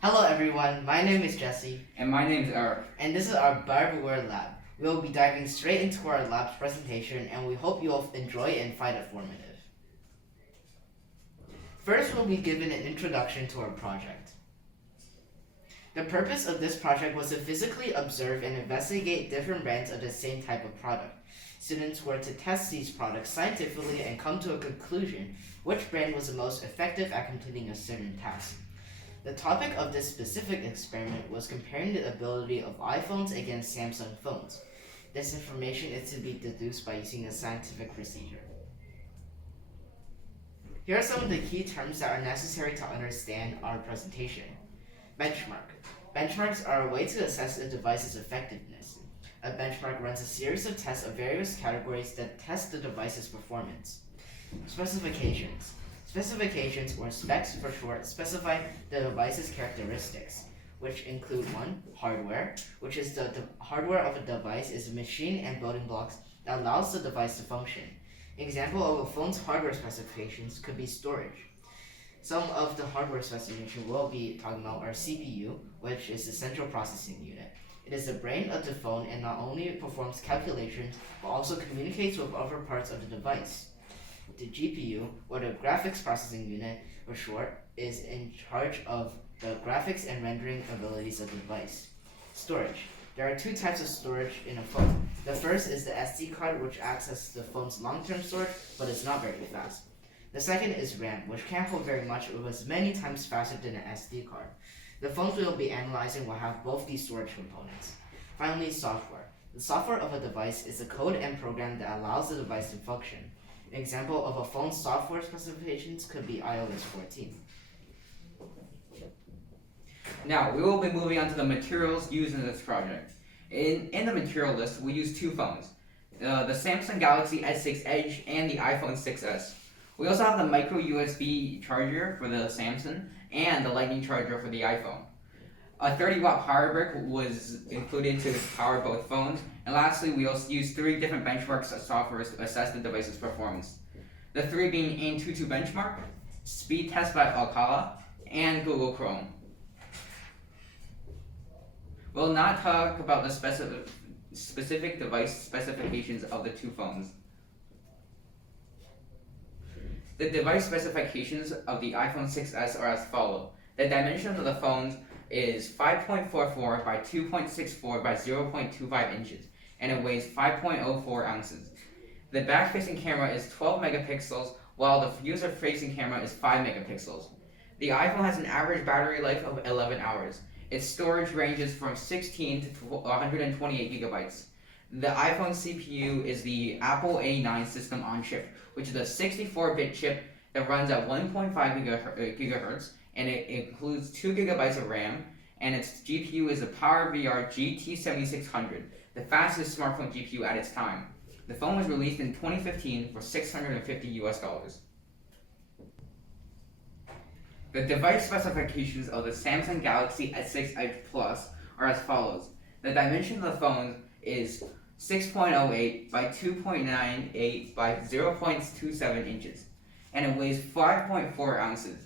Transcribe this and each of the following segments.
Hello everyone, my name is Jesse, And my name's Eric. and this is our Bioware lab. We will be diving straight into our lab's presentation, and we hope you'll enjoy and find it formative. First, we'll be given an introduction to our project. The purpose of this project was to physically observe and investigate different brands of the same type of product. Students were to test these products scientifically and come to a conclusion which brand was the most effective at completing a certain task. The topic of this specific experiment was comparing the ability of iPhones against Samsung phones. This information is to be deduced by using a scientific procedure. Here are some of the key terms that are necessary to understand our presentation. Benchmark. Benchmarks are a way to assess a device's effectiveness. A benchmark runs a series of tests of various categories that test the device's performance. Specifications. Specifications, or specs for short, specify the device's characteristics, which include 1. Hardware, which is the hardware of a device is a machine and building blocks that allows the device to function. Example of a phone's hardware specifications could be storage. Some of the hardware specifications we'll be talking about are CPU, which is the central processing unit. It is the brain of the phone and not only performs calculations, but also communicates with other parts of the device. The GPU, or the graphics processing unit for short, is in charge of the graphics and rendering abilities of the device. Storage. There are two types of storage in a phone. The first is the SD card, which acts as the phone's long-term storage, but is not very fast. The second is RAM, which can't hold very much, but is many times faster than an SD card. The phones we'll be analyzing will have both these storage components. Finally, software. The software of a device is the code and program that allows the device to function. An example of a phone's software specifications could be iOS 14. Now, we will be moving on to the materials used in this project. In the material list, we use two phones, the Samsung Galaxy S6 Edge and the iPhone 6s. We also have the micro USB charger for the Samsung and the lightning charger for the iPhone. A 30-watt power brick was included to power both phones. And lastly, we also used 3 different benchmarks of software to assess the device's performance. The 3 being AIM22 benchmark, Speed Test by Alcala, and Google Chrome. We'll not talk about the specific device specifications of the two phones. The device specifications of the iPhone 6s are as follows. The dimensions of the phones is 5.44 by 2.64 by 0.25 inches, and it weighs 5.04 ounces. The back-facing camera is 12 megapixels, while the user-facing camera is 5 megapixels. The iPhone has an average battery life of 11 hours. Its storage ranges from 16 to 128 gigabytes. The iPhone CPU is the Apple A9 system on chip, which is a 64-bit chip that runs at 1.5 gigahertz, and it includes 2 gigabytes of RAM, and its GPU is the PowerVR GT7600, the fastest smartphone GPU at its time. The phone was released in 2015 for $650 US. The device specifications of the Samsung Galaxy S6 Edge Plus are as follows. The dimension of the phone is 6.08 by 2.98 by 0.27 inches, and it weighs 5.4 ounces.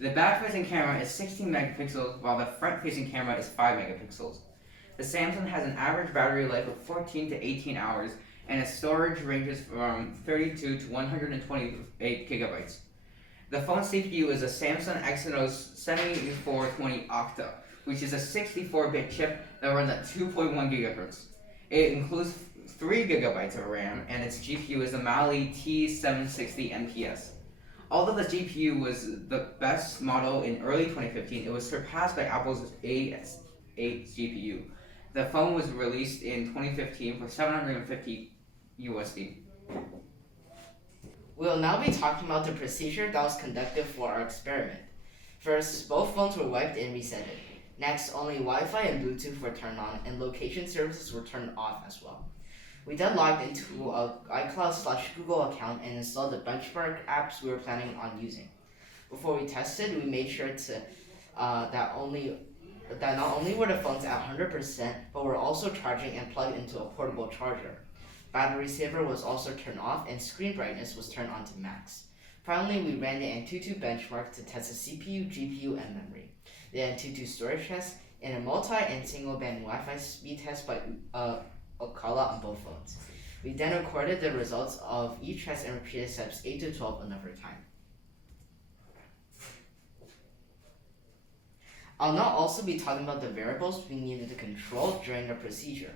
The back-facing camera is 16 megapixels, while the front-facing camera is 5 megapixels. The Samsung has an average battery life of 14 to 18 hours, and its storage ranges from 32 to 128 gigabytes. The phone's CPU is a Samsung Exynos 7420 Octa, which is a 64-bit chip that runs at 2.1 gigahertz. It includes 3 gigabytes of RAM, and its GPU is the Mali T760 MPS. Although the GPU was the best model in early 2015, it was surpassed by Apple's A8 GPU. The phone was released in 2015 for $750 USD. We will now be talking about the procedure that was conducted for our experiment. First, both phones were wiped and resetted. Next, only Wi-Fi and Bluetooth were turned on, and location services were turned off as well. We then logged into an iCloud/Google account and installed the benchmark apps we were planning on using. Before we tested, we made sure that not only were the phones at 100%, but were also charging and plugged into a portable charger. Battery saver was also turned off, and screen brightness was turned on to max. Finally, we ran the AIM22 benchmark to test the CPU, GPU, and memory. the Antutu storage test, and a multi and single band Wi-Fi speed test by Ocala on both phones. We then recorded the results of each test and repeated steps 8 to 12 another time. I'll now also be talking about the variables we needed to control during the procedure.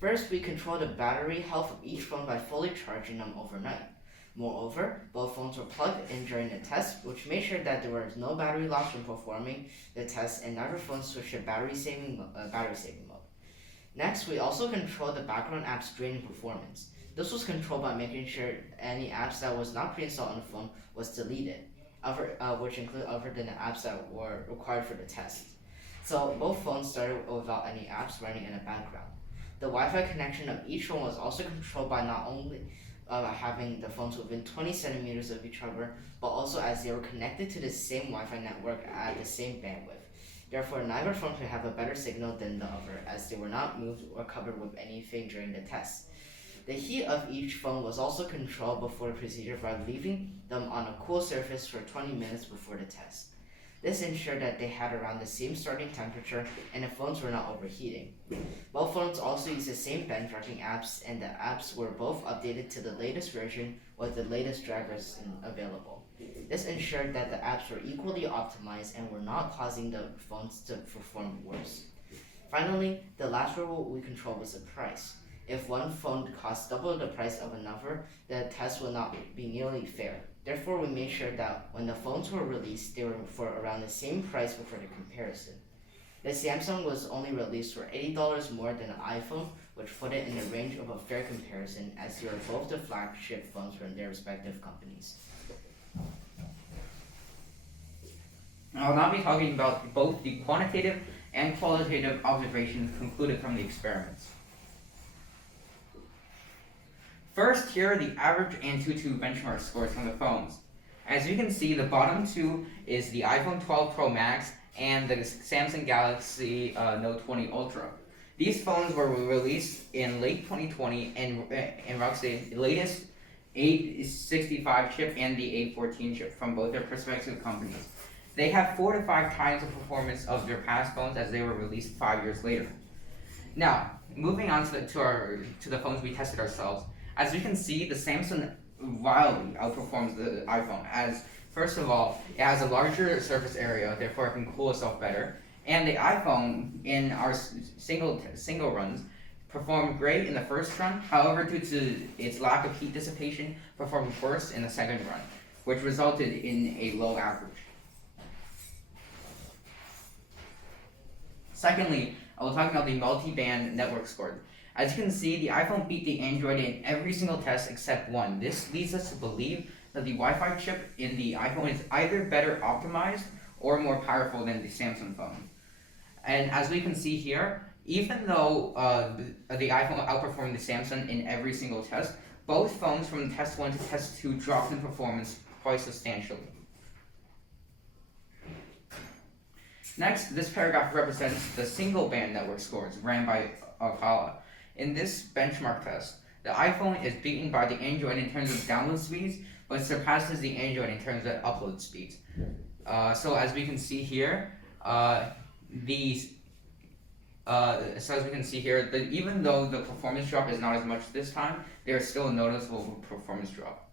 First, we controlled the battery health of each phone by fully charging them overnight. Moreover, both phones were plugged in during the test, which made sure that there was no battery loss when performing the test, and neither phone switched to battery saving mode. Next, we also controlled the background app's draining performance. This was controlled by making sure any apps that was not pre-installed on the phone was deleted, which include other than the apps that were required for the test. So both phones started without any apps running in the background. The Wi-Fi connection of each phone was also controlled by not only having the phones within 20 centimeters of each other, but also as they were connected to the same Wi-Fi network at the same bandwidth. Therefore, neither phone could have a better signal than the other, as they were not moved or covered with anything during the test. The heat of each phone was also controlled before the procedure by leaving them on a cool surface for 20 minutes before the test. This ensured that they had around the same starting temperature and the phones were not overheating. Both phones also use the same benchmarking apps, and the apps were both updated to the latest version with the latest drivers available. This ensured that the apps were equally optimized and were not causing the phones to perform worse. Finally, the last variable we controlled was the price. If one phone costs double the price of another, the test will not be nearly fair. Therefore, we made sure that when the phones were released, they were for around the same price before the comparison. The Samsung was only released for $80 more than the iPhone, which put it in the range of a fair comparison, as they were both the flagship phones from their respective companies. I'll now be talking about both the quantitative and qualitative observations concluded from the experiments. First, here are the average Antutu benchmark scores from the phones. As you can see, the bottom two is the iPhone 12 Pro Max and the Samsung Galaxy Note 20 Ultra. These phones were released in late 2020 and Rocksteady latest 865 chip and the 814 chip from both their respective companies. They have 4 to 5 times the performance of their past phones as they were released 5 years later. Now, moving on to the phones we tested ourselves. As you can see, the Samsung wildly outperforms the iPhone, as first of all, it has a larger surface area, therefore it can cool itself better. And the iPhone, in our single runs, performed great in the first run. However, due to its lack of heat dissipation, performed worse in the second run, which resulted in a low average. Secondly, I will talk about the multi-band network scores. As you can see, the iPhone beat the Android in every single test except one. This leads us to believe that the Wi-Fi chip in the iPhone is either better optimized or more powerful than the Samsung phone. And as we can see here, even though the iPhone outperformed the Samsung in every single test, both phones from test 1 to test 2 dropped in performance quite substantially. Next, this paragraph represents the single band network scores ran by Ocala. In this benchmark test, the iPhone is beaten by the Android in terms of download speeds, but surpasses the Android in terms of upload speeds. So as we can see here, even though the performance drop is not as much this time, there is still a noticeable performance drop.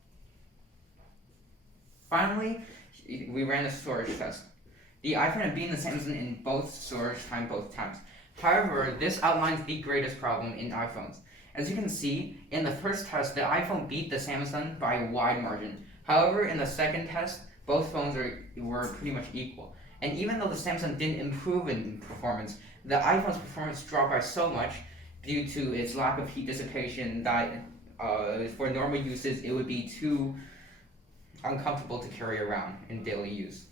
Finally, we ran a storage test. The iPhone had beaten the Samsung in both storage time both times. However, this outlines the greatest problem in iPhones. As you can see, in the first test, the iPhone beat the Samsung by a wide margin. However, in the second test, both phones were pretty much equal. And even though the Samsung didn't improve in performance, the iPhone's performance dropped by so much due to its lack of heat dissipation that for normal uses, it would be too uncomfortable to carry around in daily use.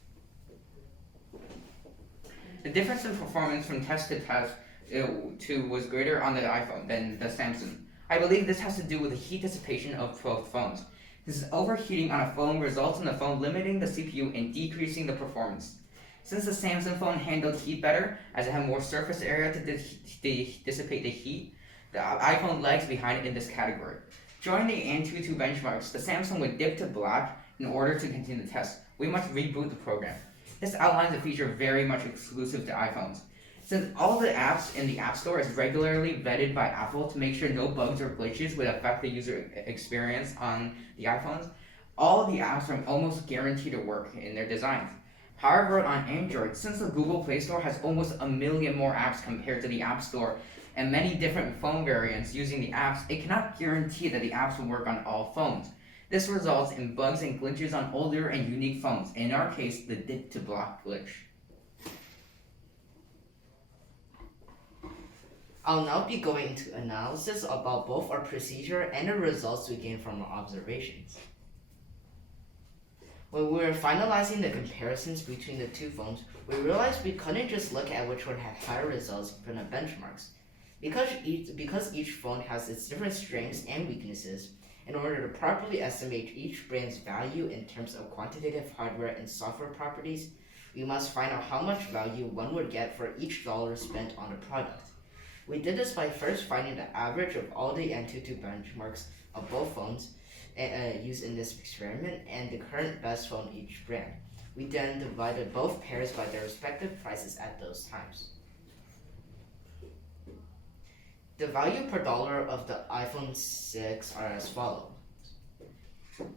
The difference in performance from test to test was greater on the iPhone than the Samsung. I believe this has to do with the heat dissipation of both phones. This overheating on a phone results in the phone limiting the CPU and decreasing the performance. Since the Samsung phone handled heat better, as it had more surface area to dissipate the heat, the iPhone lags behind in this category. During the Antutu benchmarks, the Samsung would dip to black in order to continue the test. We must reboot the program. This outlines a feature very much exclusive to iPhones. Since all the apps in the App Store is regularly vetted by Apple to make sure no bugs or glitches would affect the user experience on the iPhones, all the apps are almost guaranteed to work in their designs. However, on Android, since the Google Play Store has almost a million more apps compared to the App Store and many different phone variants using the apps, it cannot guarantee that the apps will work on all phones. This results in bugs and glitches on older and unique phones, in our case, the dip to block glitch. I'll now be going into analysis about both our procedure and the results we gained from our observations. When we were finalizing the comparisons between the two phones, we realized we couldn't just look at which one had higher results from the benchmarks. Because each phone has its different strengths and weaknesses, in order to properly estimate each brand's value in terms of quantitative hardware and software properties, we must find out how much value one would get for each dollar spent on a product. We did this by first finding the average of all the AnTuTu benchmarks of both phones used in this experiment and the current best phone each brand. We then divided both pairs by their respective prices at those times. The value per dollar of the iPhone 6 are as follows.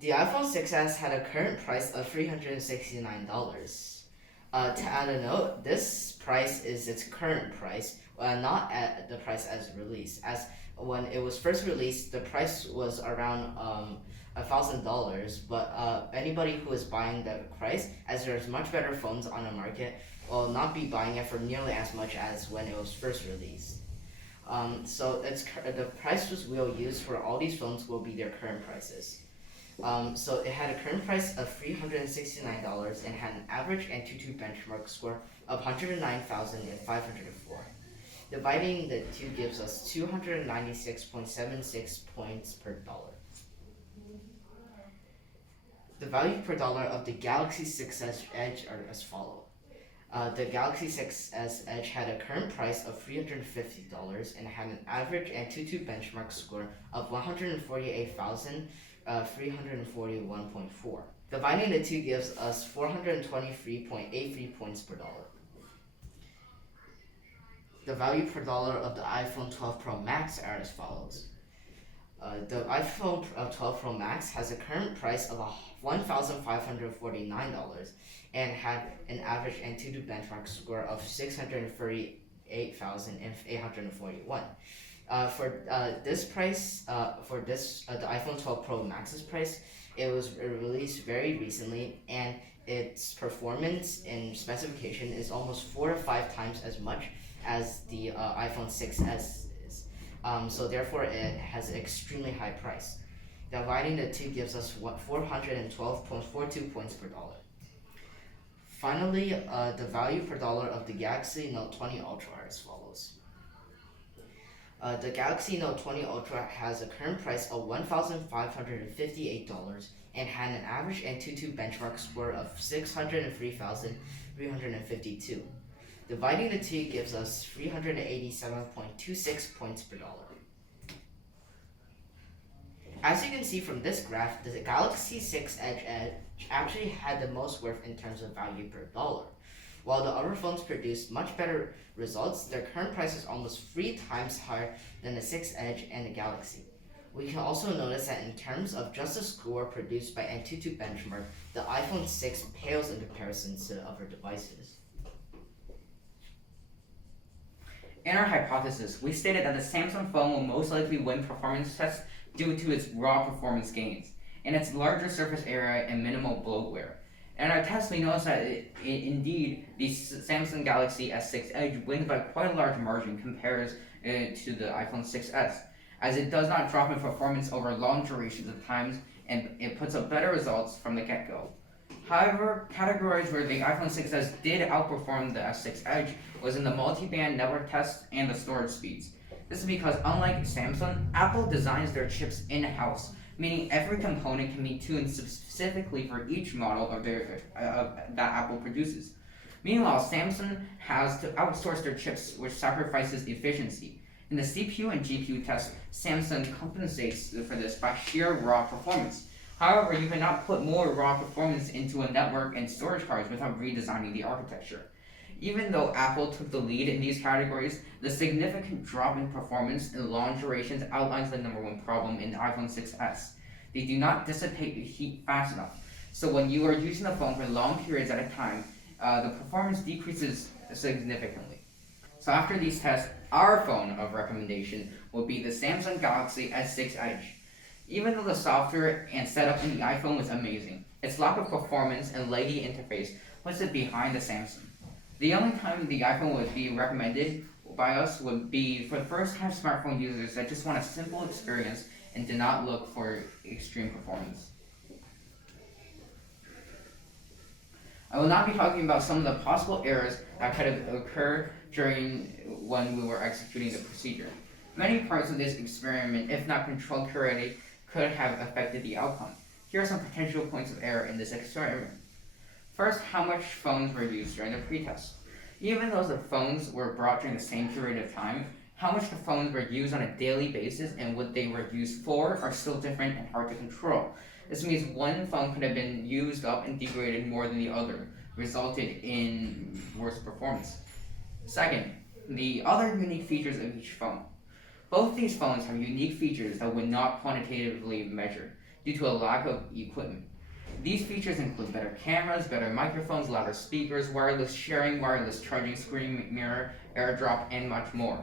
The iPhone 6s had a current price of $369. To add a note, this price is its current price, not at the price as released. As when it was first released, the price was around $1,000, but anybody who is buying that price, as there's much better phones on the market, will not be buying it for nearly as much as when it was first released. So the prices we'll use for all these phones will be their current prices. So it had a current price of $369 and had an average AnTuTu benchmark score of 109,504. Dividing the two gives us 296.76 points per dollar. The value per dollar of the Galaxy 6s Edge are as follows. The Galaxy 6s Edge had a current price of $350 and had an average AnTuTu benchmark score of 148,341.4. Dividing the two gives us 423.83 points per dollar. The value per dollar of the iPhone 12 Pro Max are as follows. The iPhone 12 Pro Max has a current price of $1,549 and had an average AnTuTu benchmark score of 638,841. For this price, the iPhone 12 Pro Max's price, it was released very recently, and its performance and specification is almost 4 to 5 times as much as the iPhone 6s is. So therefore, it has an extremely high price. Dividing the two gives us 412.42 points per dollar. Finally, the value per dollar of the Galaxy Note 20 Ultra are as follows. The Galaxy Note 20 Ultra has a current price of $1,558 and had an average AnTuTu benchmark score of 603,352. Dividing the two gives us 387.26 points per dollar. As you can see from this graph, the Galaxy 6 Edge actually had the most worth in terms of value per dollar. While the other phones produced much better results, their current price is almost 3 times higher than the 6 Edge and the Galaxy. We can also notice that in terms of just the score produced by AnTuTu benchmark, the iPhone 6 pales in comparison to the other devices. In our hypothesis, we stated that the Samsung phone will most likely win performance tests due to its raw performance gains, and its larger surface area and minimal bloatware. In our test, we noticed that indeed the Samsung Galaxy S6 Edge wins by quite a large margin compared to the iPhone 6s, as it does not drop in performance over long durations of times, and it puts up better results from the get-go. However, categories where the iPhone 6s did outperform the S6 Edge was in the multi-band network test and the storage speeds. This is because, unlike Samsung, Apple designs their chips in-house, meaning every component can be tuned specifically for each model of that Apple produces. Meanwhile, Samsung has to outsource their chips, which sacrifices efficiency. In the CPU and GPU test, Samsung compensates for this by sheer raw performance. However, you cannot put more raw performance into a network and storage cards without redesigning the architecture. Even though Apple took the lead in these categories, the significant drop in performance in long durations outlines the number one problem in the iPhone 6s. They do not dissipate heat fast enough. So when you are using the phone for long periods at a time, the performance decreases significantly. So after these tests, our phone of recommendation would be the Samsung Galaxy S6 Edge. Even though the software and setup in the iPhone was amazing, its lack of performance and laggy interface puts it behind the Samsung. The only time the iPhone would be recommended by us would be for the first-time smartphone users that just want a simple experience and do not look for extreme performance. I will now be talking about some of the possible errors that could have occurred during when we were executing the procedure. Many parts of this experiment, if not controlled correctly, could have affected the outcome. Here are some potential points of error in this experiment. First, how much phones were used during the pretest. Even though the phones were brought during the same period of time, how much the phones were used on a daily basis and what they were used for are still different and hard to control. This means one phone could have been used up and degraded more than the other, resulted in worse performance. Second, the other unique features of each phone. Both these phones have unique features that would not quantitatively measure due to a lack of equipment. These features include better cameras, better microphones, louder speakers, wireless sharing, wireless charging, screen mirror, AirDrop, and much more.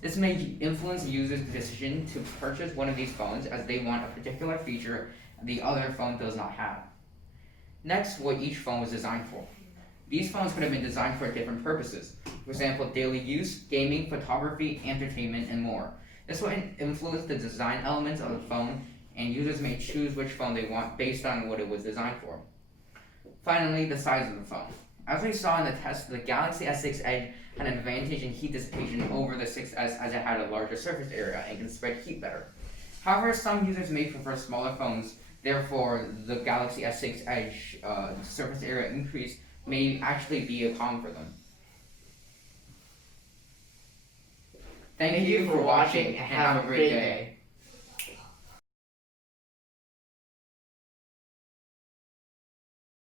This may influence users' decision to purchase one of these phones as they want a particular feature the other phone does not have. Next, what each phone was designed for. These phones could have been designed for different purposes. For example, daily use, gaming, photography, entertainment, and more. This will influence the design elements of the phone, and users may choose which phone they want based on what it was designed for. Finally, the size of the phone. As we saw in the test, the Galaxy S6 Edge had an advantage in heat dissipation over the 6S as it had a larger surface area and can spread heat better. However, some users may prefer smaller phones, therefore the Galaxy S6 Edge surface area increase may actually be a con for them. Thank you for watching and have a great day.